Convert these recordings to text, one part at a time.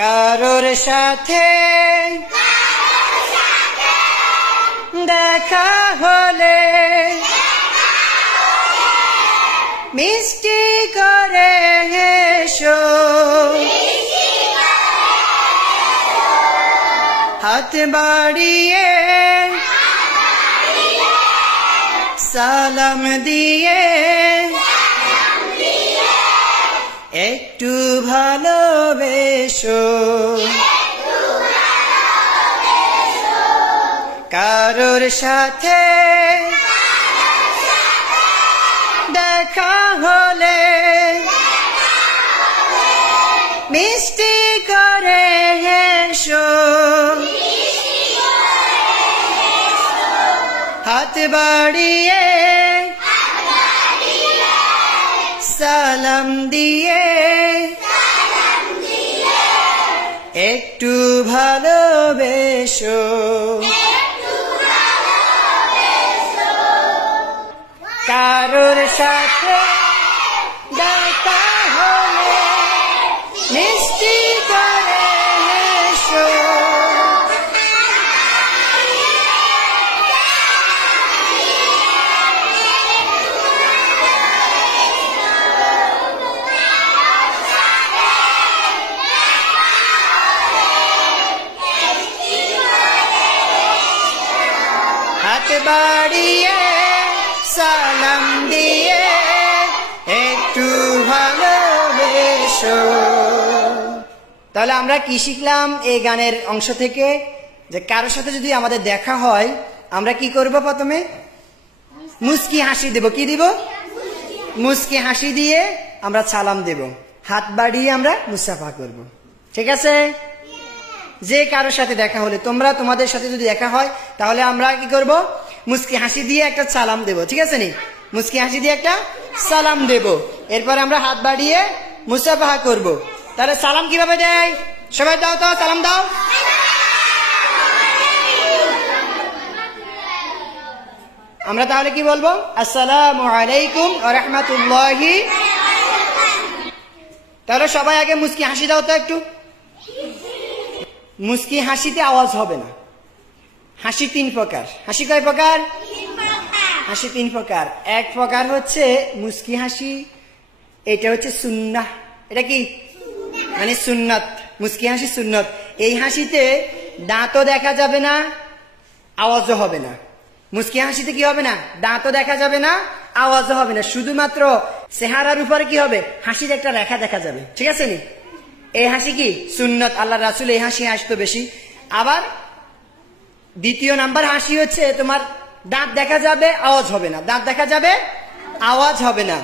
কারোর সাথে দেখা হলে মিষ্টি করে হেসো, হাত বাড়িয়ে সালাম দিয়ে একটু ভালোবেসো। কারোর সাথে দেখা হলে মিষ্টি করে হেসো, হাত বাড়িয়ে সালাম দিয়ে একটু ভালোবেসো। কারোর সাথে দেখা হলে মিষ্টি করে হেসো, হাত বাড়িয়ে সালাম দিয়ে একটু ভালোবেসো। তাহলে আমরা কি শিখলাম এই গানের অংশ থেকে? যে কারোর সাথে যদি আমাদের দেখা হয় আমরা কি করব? প্রথমে মুস্কি হাসি দেব। কি দিব? মুস্কি হাসি দিয়ে আমরা সালাম দেব, হাত বাড়িয়ে আমরা মুসাফা করব। ঠিক আছে? যে কারোর সাথে দেখা হলে, তোমাদের সাথে যদি দেখা হয় তাহলে আমরা কি করব? মুস্কি হাসি দিয়ে একটা সালাম দেব। ঠিক আছে নি? মুস্কি হাসি দিয়ে একটা সালাম দেব, এরপর আমরা হাত বাড়িয়ে মুসাফা করব। তাহলে সালাম কিভাবে দেয়? সবাই দাও তো, সালাম দাও। আমরা তাহলে কি বলবো? আসসালামু আলাইকুম ওয়া রাহমাতুল্লাহি। তাহলে সবাই আগে মুস্কি হাসি দাও তো একটু। মুস্কি হাসিতে আওয়াজ হবে না। হাসি 3 প্রকার। হাসি কয় প্রকার? হাসি 3 প্রকার। এক প্রকার হচ্ছে মুস্কি হাসি, এটা হচ্ছে সুন্নাহ। এটা কি? মানে সুন্নত। মুস্কি হাসি সুন্নত। এই হাসিতে দাঁতও দেখা যাবে না, আওয়াজও হবে না। মুস্কি হাসিতে কি হবে না? দাঁতও দেখা যাবে না, আওয়াজও হবে না। শুধুমাত্র চেহারার উপরে কি হবে? হাসির একটা রেখা দেখা যাবে। ঠিক আছে নি? এই হাসি কি? সুন্নত। আল্লাহ রাসূল এই হাসি হাসতো বেশি। আবার দ্বিতীয় নাম্বার হাসি হচ্ছে তোমার দাঁত দেখা যাবে, আওয়াজ হবে না। দাঁত দেখা যাবে, আওয়াজ হবে না।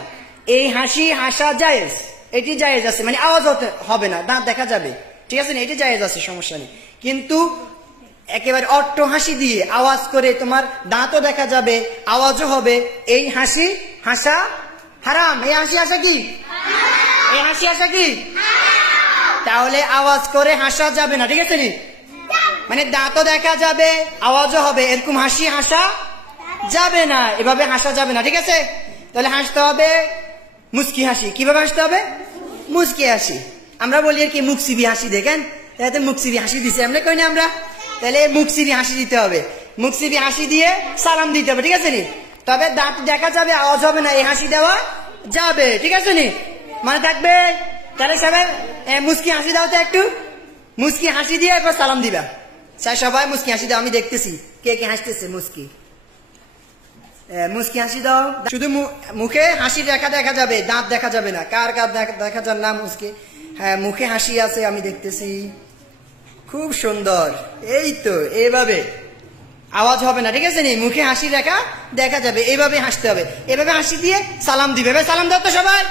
এই হাসি হাসা জায়েজ, এটি জায়েজ আছে, মানে আওয়াজ হবে না, দাঁত দেখা যাবে। ঠিক আছে না? এটি জায়েজ আছে, সমস্যা নেই। কিন্তু একেবারে অট্ট হাসি দিয়ে আওয়াজ করে তোমার দাঁতও দেখা যাবে, আওয়াজও হবে, এই হাসি হাসা হারাম। এই হাসি হাসা কি? এই হাসি হাসা কি? তাহলে আওয়াজ করে হাসা যাবে না। ঠিক আছে নি? মানে দাঁতও দেখা যাবে, আওয়াজও হবে, এরকম হাসি হাসা যাবে না, এভাবে হাসা যাবে না। ঠিক আছে? তাহলে হাসতে হবে মুস্কি হাসি। কিভাবে হাসতে হবে? মুস্কি হাসি। আমরা বলি আর কি মুখসিবি হাসি। দেখেন তাহলে মুখসিবি হাসি দিছে, আমরা কই না? আমরা তাহলে মুখসিবি হাসি দিতে হবে। মুখসিবি হাসি দিয়ে সালাম দিতে হবে। ঠিক আছে নি? তবে দাঁত দেখা যাবে, আওয়াজ হবে না, এই হাসি দেওয়া যাবে। ঠিক আছে নি? মনে থাকবে? তাহলে সবাই মুস্কি হাসি দাও তো একটু। মুস্কি হাসি দিয়ে এরপর সালাম দিবা। সবাই মুস্কি হাসি দাও, আমি দেখতেছি কে কে হাসতেছে। মুস্কি মুস্কি হাসি দাও। শুধু মুখে হাসি দেখা যাবে, দাঁত দেখা যাবে না। কার কার দেখা যান না মুস্কি? হ্যাঁ, মুখে হাসি আছে, আমি দেখতেছি। খুব সুন্দর। এই তো এইভাবে আওয়াজ হবে না। ঠিক আছে নি? মুখে হাসি দেখা যাবে, এইভাবে হাসতে হবে। এভাবে হাসি দিয়ে সালাম দিবে। সালাম দাও তো সবাই।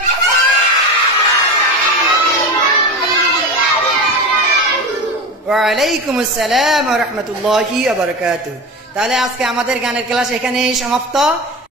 ওয়ালাইকুম আসসালাম ওয়া রাহমাতুল্লাহি ওয়া বারাকাতুহু। তাহলে আজকে আমাদের গানের ক্লাস এখানেই সমাপ্ত।